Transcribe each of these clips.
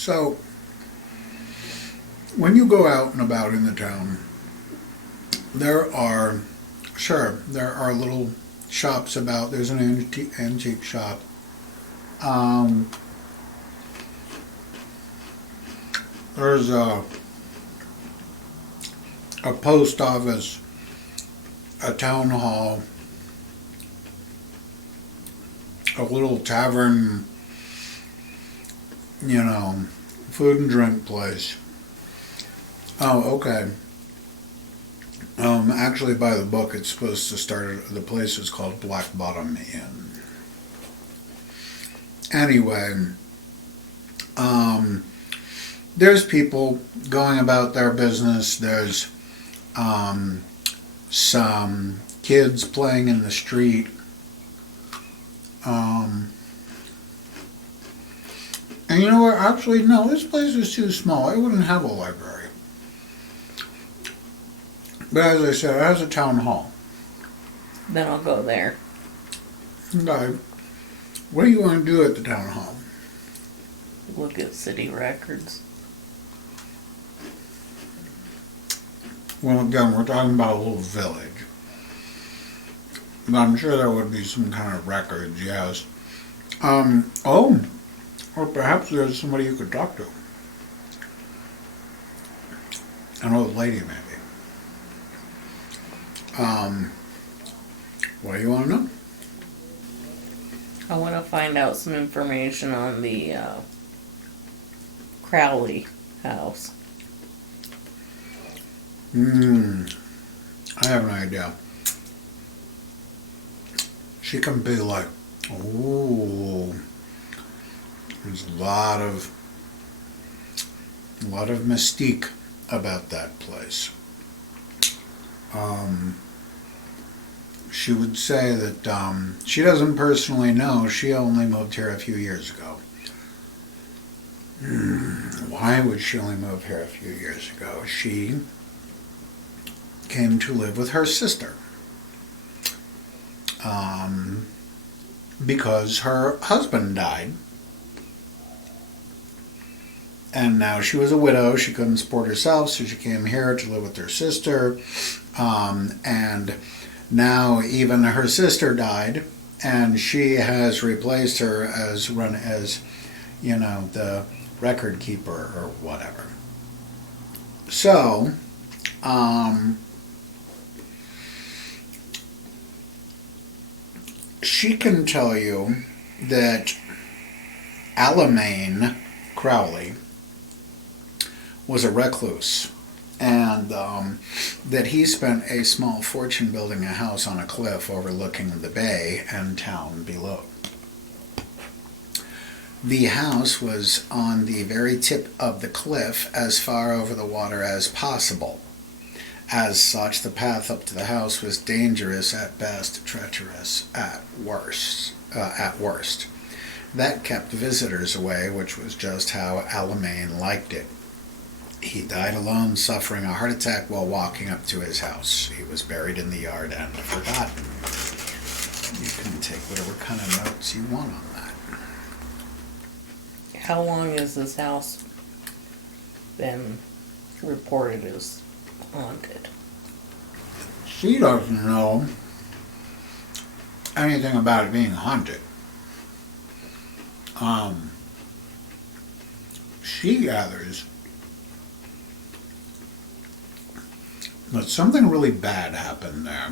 So, when you go out and about in the town, there are, there are little shops about. There's an antique shop. Um, there's a post office, a town hall, a little tavern, food and drink place. Oh, okay. Actually, by the book, it's supposed to start. The place is called Black Bottom Inn. Anyway, there's people going about their business. There's some kids playing in the street. And you know what? Actually, no, this place is too small. It wouldn't have a library. But as I said, it has a town hall. Then I'll go there. Okay. What do you want to do at the town hall? Look at city records. Well, again, we're talking about a little village. But I'm sure there would be some kind of records, yes. Or perhaps there's somebody you could talk to. An old lady, maybe. What do you want to know? I want to find out some information on the Crowley house. I have an idea. She can be like, ooh, there's a lot of mystique about that place. She would say that she doesn't personally know. She only moved here a few years ago. Why would she only move here a few years ago? She came to live with her sister because her husband died. And now she was a widow. She couldn't support herself, so she came here to live with her sister. And now even her sister died, and she has replaced her as the record keeper or whatever. So, she can tell you that Alamein Crowley was a recluse, and that he spent a small fortune building a house on a cliff overlooking the bay and town below. The house was on the very tip of the cliff, as far over the water as possible. As such, the path up to the house was dangerous at best, treacherous at worst. That kept visitors away, which was just how Alamein liked it. He died alone, suffering a heart attack while walking up to his house. He was buried in the yard and forgotten. You can take whatever kind of notes you want on that. How long has this house been reported as haunted? She doesn't know anything about it being haunted. She gathers that something really bad happened there,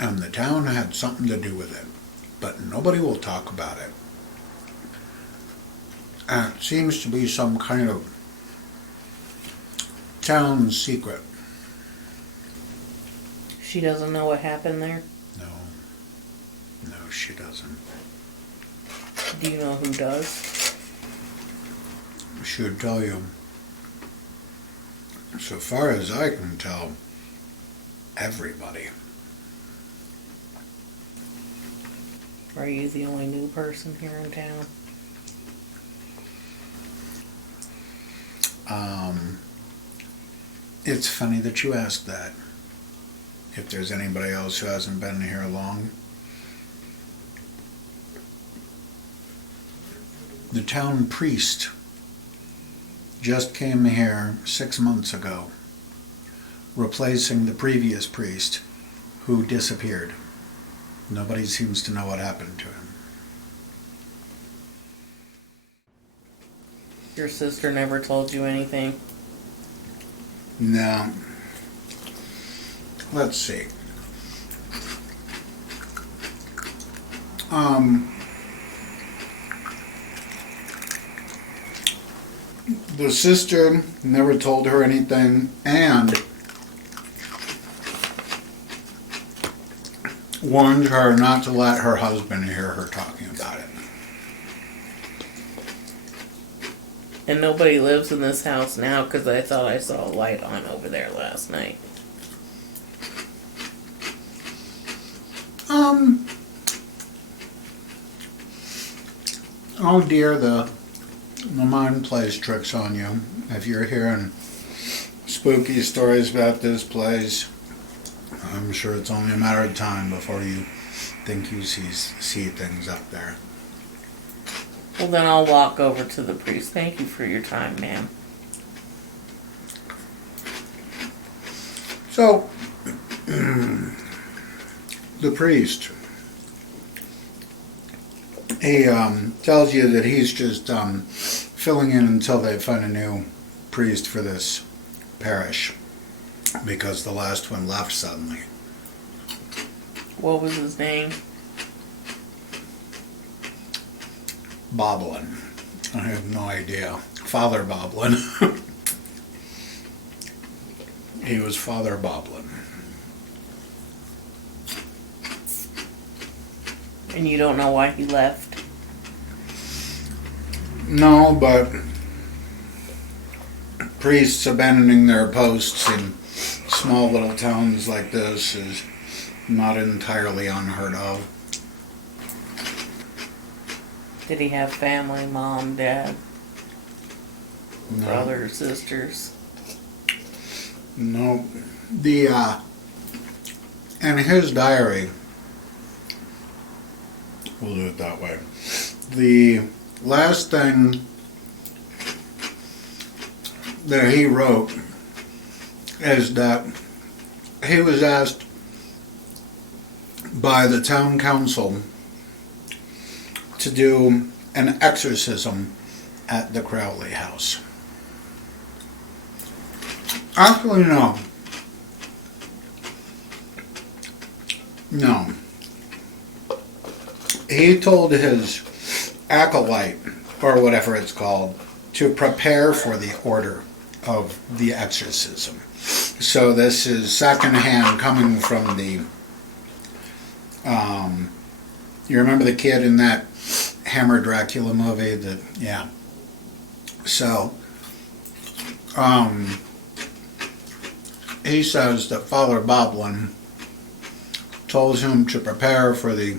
and the town had something to do with it, but nobody will talk about it. And it seems to be some kind of town secret. She doesn't know what happened there? No, she doesn't. Do you know who does? She would tell you. So far as I can tell, everybody. Are you the only new person here in town? It's funny that you asked that. If there's anybody else who hasn't been here long. The town priest just came here 6 months ago, replacing the previous priest who disappeared. Nobody seems to know what happened to him. Your sister never told you anything? No. Let's see. The sister never told her anything and warned her not to let her husband hear her talking about it. And nobody lives in this house now because I thought I saw a light on over there last night. Oh dear, the mind plays tricks on you. If you're hearing spooky stories about this place, I'm sure it's only a matter of time before you think you see things up there. Well, then I'll walk over to the priest. Thank you for your time, ma'am. So, the priest, he tells you that he's just filling in until they find a new priest for this parish, because the last one left suddenly. What was his name? Boblin. I have no idea. Father Boblin. He was Father Boblin. And you don't know why he left? No, but priests abandoning their posts in small little towns like this is not entirely unheard of. Did he have family, mom, dad, No. brothers, sisters? No. In his diary, we'll do it that way. The last thing that he wrote is that he was asked by the town council to do an exorcism at the Crowley house. Actually, no. No. He told his acolyte, or whatever it's called, to prepare for the order of the exorcism. So this is secondhand coming from the, you remember the kid in that Hammer Dracula movie? Yeah. So, he says that Father Boblin told him to prepare for the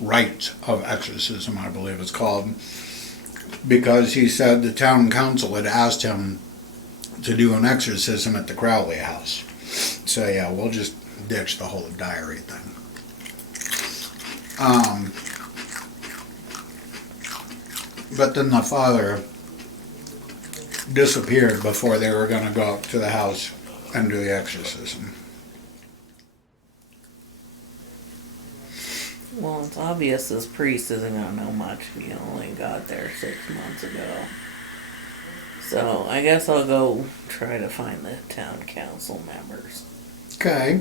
rite of exorcism, I believe it's called, because he said the town council had asked him to do an exorcism at the Crowley house. So yeah, we'll just ditch the whole diary thing. But then the father disappeared before they were going to go up to the house and do the exorcism. Well, it's obvious this priest isn't going to know much. He only got there 6 months ago. So I guess I'll go try to find the town council members. Okay.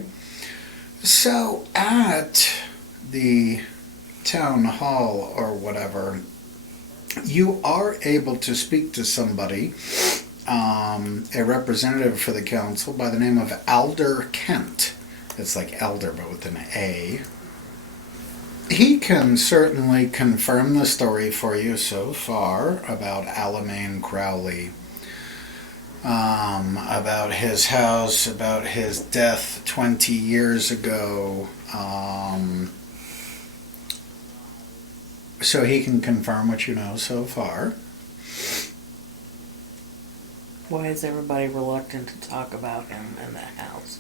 So at the town hall or whatever, you are able to speak to somebody, a representative for the council by the name of Alder Kent. It's like elder but with an A. He can certainly confirm the story for you so far about Alamein Crowley, about his house, about his death 20 years ago. So he can confirm what you know so far. Why is everybody reluctant to talk about him in the house?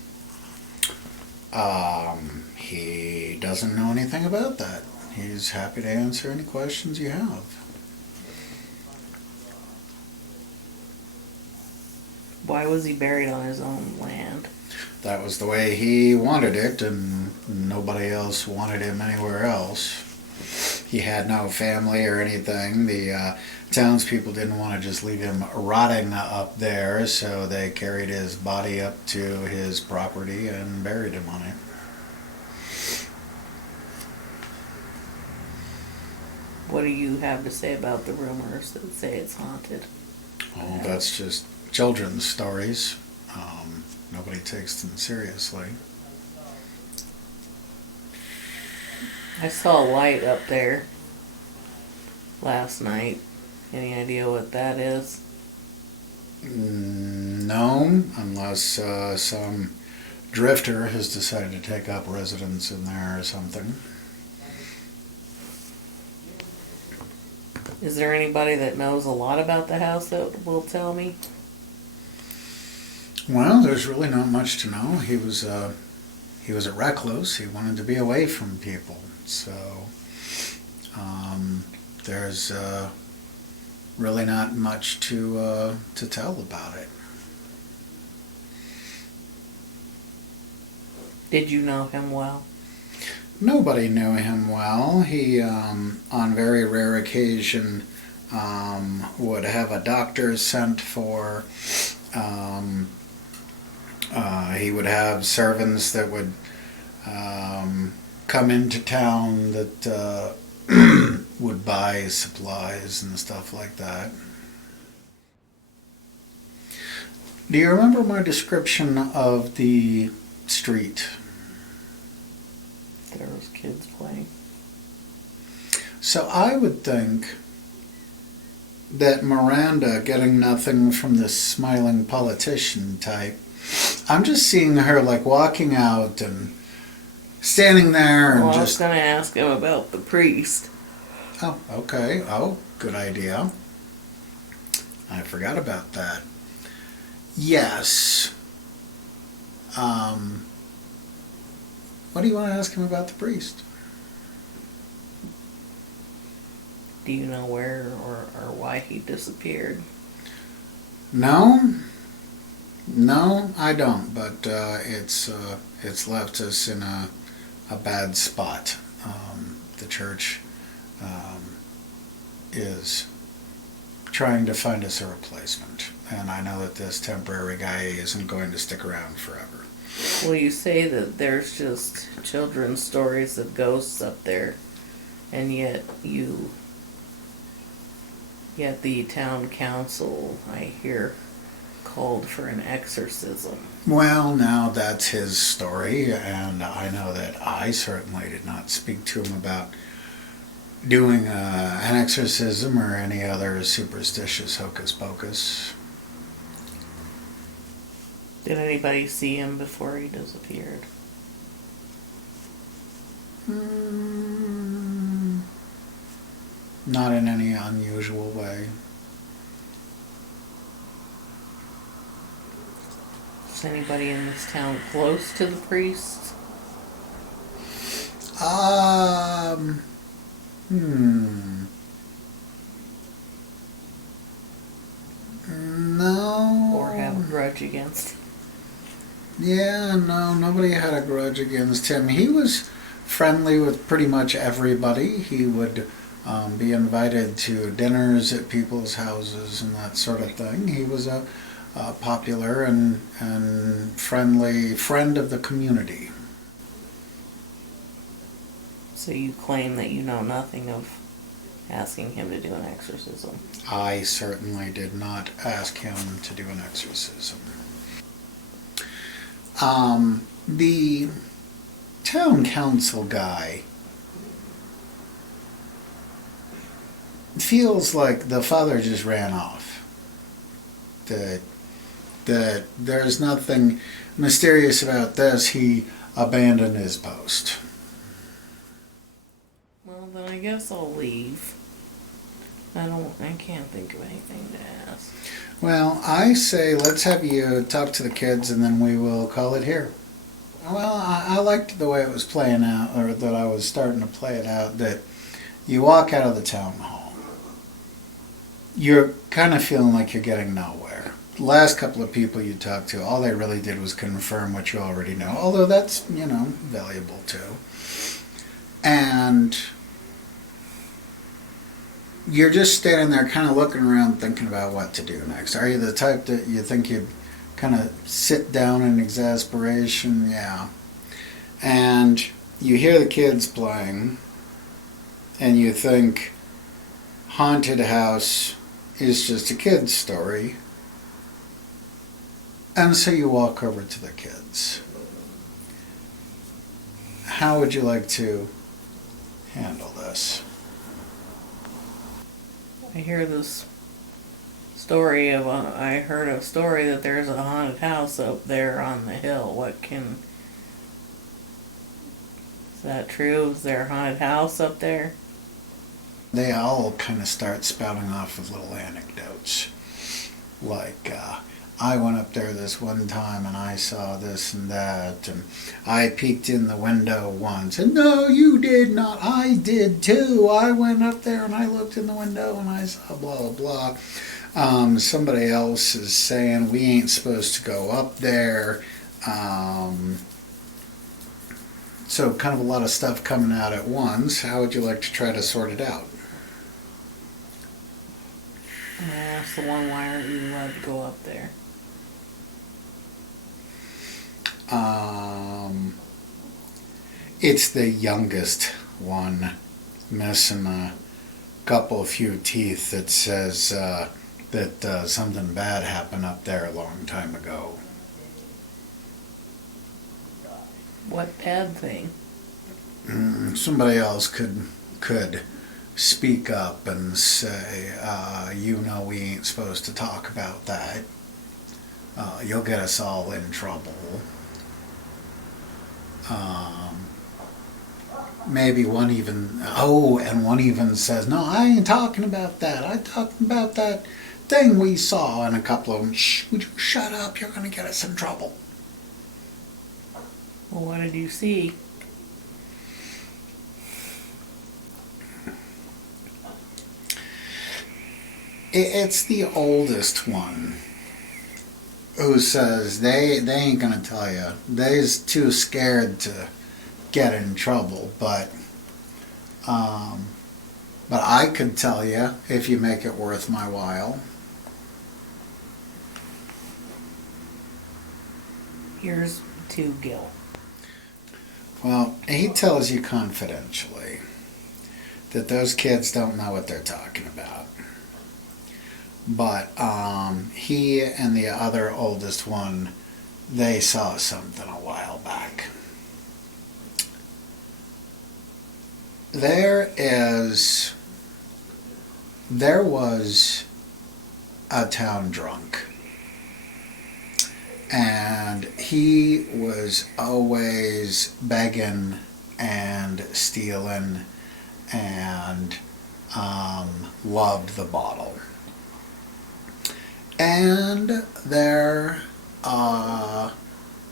He doesn't know anything about that. He's happy to answer any questions you have. Why was he buried on his own land? That was the way he wanted it, and nobody else wanted him anywhere else. He had no family or anything. The townspeople didn't want to just leave him rotting up there, so they carried his body up to his property and buried him on it. What do you have to say about the rumors that say it's haunted? Oh, that's just children's stories. Nobody takes them seriously. I saw a light up there last night. Any idea what that is? No, unless some drifter has decided to take up residence in there or something. Is there anybody that knows a lot about the house that will tell me? Well, there's really not much to know. He was a recluse. He wanted to be away from people. So there's really not much to tell about it. Did you know him well? Nobody knew him well. He, on very rare occasion, would have a doctor sent for. He would have servants that would come into town that would buy supplies and stuff like that. Do you remember my description of the street? There was kids playing. So I would think that Miranda getting nothing from this smiling politician type, I'm just seeing her like walking out and standing there and Well, I was just... going to ask him about the priest. Oh, okay. Oh, good idea. I forgot about that. Yes. What do you want to ask him about the priest? Do you know where or why he disappeared? No, I don't. But it's left us in a bad spot. The church is trying to find us a replacement, and I know that this temporary guy isn't going to stick around forever. Well, you say that there's just children's stories of ghosts up there, and yet the town council, I hear, called for an exorcism. Well, now that's his story, and I know that I certainly did not speak to him about doing an exorcism or any other superstitious hocus pocus. Did anybody see him before he disappeared? Not in any unusual way. Is anybody in this town close to the priest? No. Or have a grudge against him? Yeah, no, nobody had a grudge against him. He was friendly with pretty much everybody. He would be invited to dinners at people's houses and that sort of thing. He was a popular and friendly friend of the community. So you claim that you know nothing of asking him to do an exorcism? I certainly did not ask him to do an exorcism. The town council guy feels like the father just ran off. That there's nothing mysterious about this. He abandoned his post. Well, then I guess I'll leave. I can't think of anything to ask. Well, I say let's have you talk to the kids and then we will call it here. Well, I liked the way it was playing out, or that I was starting to play it out, that you walk out of the town hall. You're kind of feeling like you're getting nowhere. last couple of people you talked to, all they really did was confirm what you already know, although that's, valuable too. And you're just standing there kind of looking around thinking about what to do next. Are you the type that you think you'd kind of sit down in exasperation? Yeah. And you hear the kids playing, and you think haunted house is just a kid's story. And so you walk over to the kids. How would you like to handle this? I hear this story of I heard a story that there's a haunted house up there on the hill. Is that true? Is there a haunted house up there? They all kind of start spouting off with little anecdotes. Like, I went up there this one time and I saw this and that, and I peeked in the window once, and no, you did not, I did too. I went up there and I looked in the window and I saw blah, blah, blah. Somebody else is saying we ain't supposed to go up there. So kind of a lot of stuff coming out at once. How would you like to try to sort it out? I asked the one, why aren't you allowed to go up there? It's the youngest one, missing a few teeth, that says that something bad happened up there a long time ago. What bad thing? Somebody else could speak up and say, we ain't supposed to talk about that. You'll get us all in trouble. Maybe one even says, no, I ain't talking about that. I'm talking about that thing we saw. And a couple of them, shh, would you shut up? You're going to get us in trouble. Well, what did you see? It's the oldest one who says they ain't gonna tell you. They's too scared to get in trouble, but I could tell you if you make it worth my while. Here's to Gil. Well, he tells you confidentially that those kids don't know what they're talking about. But he and the other oldest one, they saw something a while back. There was a town drunk, and he was always begging and stealing and loved the bottle. And there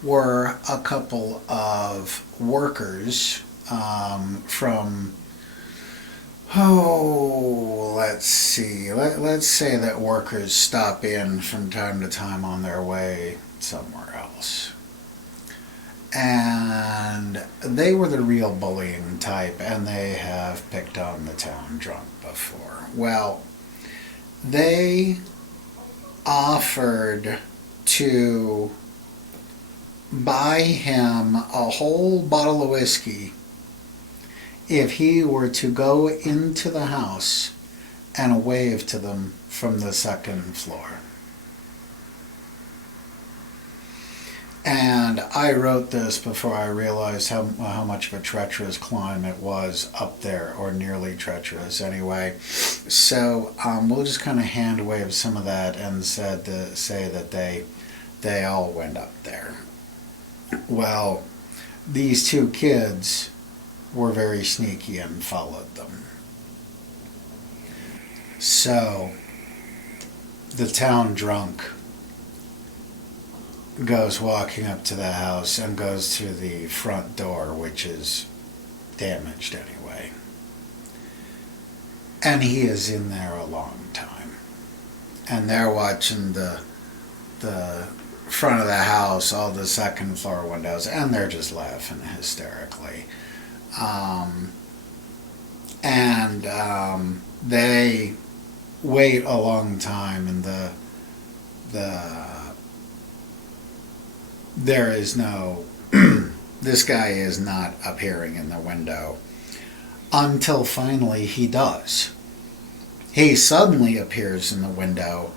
were a couple of workers from, let's see, let's say that workers stop in from time to time on their way somewhere else. And they were the real bullying type, and they have picked on the town drunk before. Well, they offered to buy him a whole bottle of whiskey if he were to go into the house and wave to them from the second floor. And I wrote this before I realized how much of a treacherous climb it was up there, or nearly treacherous anyway. So we'll just kind of hand wave some of that and say that they all went up there. Well, these two kids were very sneaky and followed them. So the town drunk goes walking up to the house and goes to the front door, which is damaged anyway. And he is in there a long time. And they're watching the the front of the house, all the second floor windows, and they're just laughing hysterically. They wait a long time, and there is no this guy is not appearing in the window until finally he does. He suddenly appears in the window,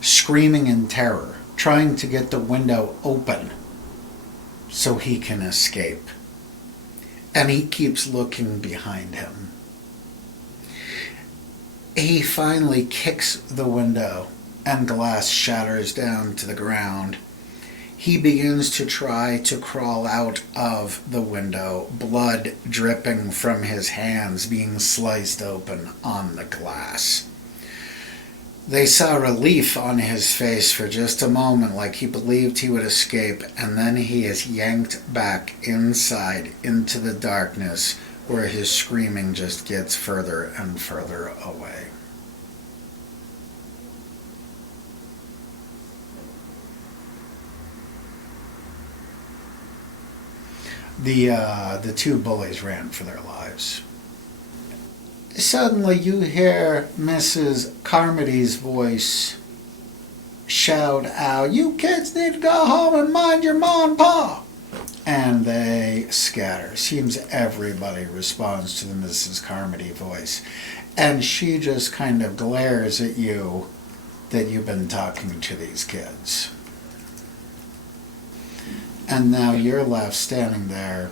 screaming in terror, trying to get the window open so he can escape. And he keeps looking behind him. He finally kicks the window and glass shatters down to the ground. He begins to try to crawl out of the window, blood dripping from his hands being sliced open on the glass. They saw relief on his face for just a moment, like he believed he would escape, and then he is yanked back inside into the darkness where his screaming just gets further and further away. The two bullies ran for their lives. Suddenly you hear Mrs. Carmody's voice shout out, "You kids need to go home and mind your ma and pa." And they scatter. Seems everybody responds to the Mrs. Carmody voice. And she just kind of glares at you that you've been talking to these kids. And now you're left standing there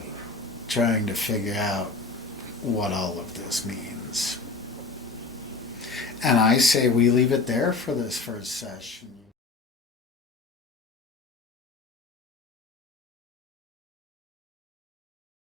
trying to figure out what all of this means. And I say we leave it there for this first session.